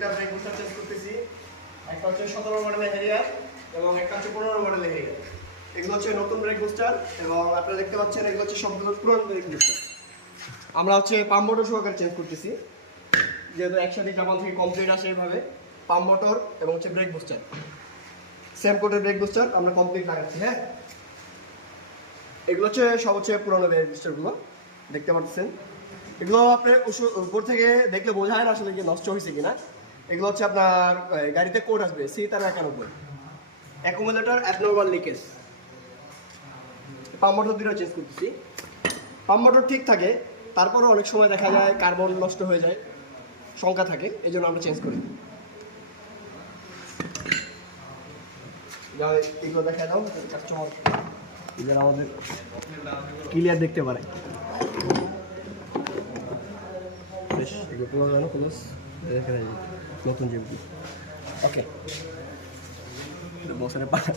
দুইটা brake booster change করতেছি। একটা হচ্ছে 17 মডেলের হ্যারিয়ার এবং একটা হচ্ছে 15 মডেলের হ্যারিয়ার। এগুলো হচ্ছে নতুন ব্রেক বুস্টার এবং আপনারা দেখতে পাচ্ছেন এগুলো হচ্ছে সবগুলো পুরান ব্রেক বুস্টার। আমরা হচ্ছে পাম্প মোটর সহকারে চেঞ্জ করতেছি, যেহেতু একসাথে জাপান থেকে কমপ্লিট আসে এইভাবে পাম্প মোটর এবং হচ্ছে ব্রেক বুস্টার, সেম কোটের ব্রেক বুস্টার আমরা কমপ্লিট লাগাচ্ছি। হ্যাঁ, এগুলো হচ্ছে সব হচ্ছে পুরোনো ব্রেক বুস্টারগুলো দেখতে পাচ্ছেন। এগুলো আপনার উপর থেকে দেখলে বোঝা যায় না আসলে কি নষ্ট হয়েছে কিনা। এগুলো হচ্ছে আপনার গাড়িতে কোড আসবে C91, accumulator abnormal leakage. Pump motor দুটো চেঞ্জ করতেছি। পাম্প মোটর ঠিক থাকে, তারপরও অনেক সময় দেখা যায় কার্বন নষ্ট হয়ে যায়, শঙ্কা থাকে, এই জন্য আমরা চেঞ্জ করি। এগুলো দেখা দাও কাস্টমার যারা আমাদের ক্লিয়ার দেখতে পারে। বেশ এগুলো জানো ক্লোজ নতুন যেগুলো। ওকে বছরে 5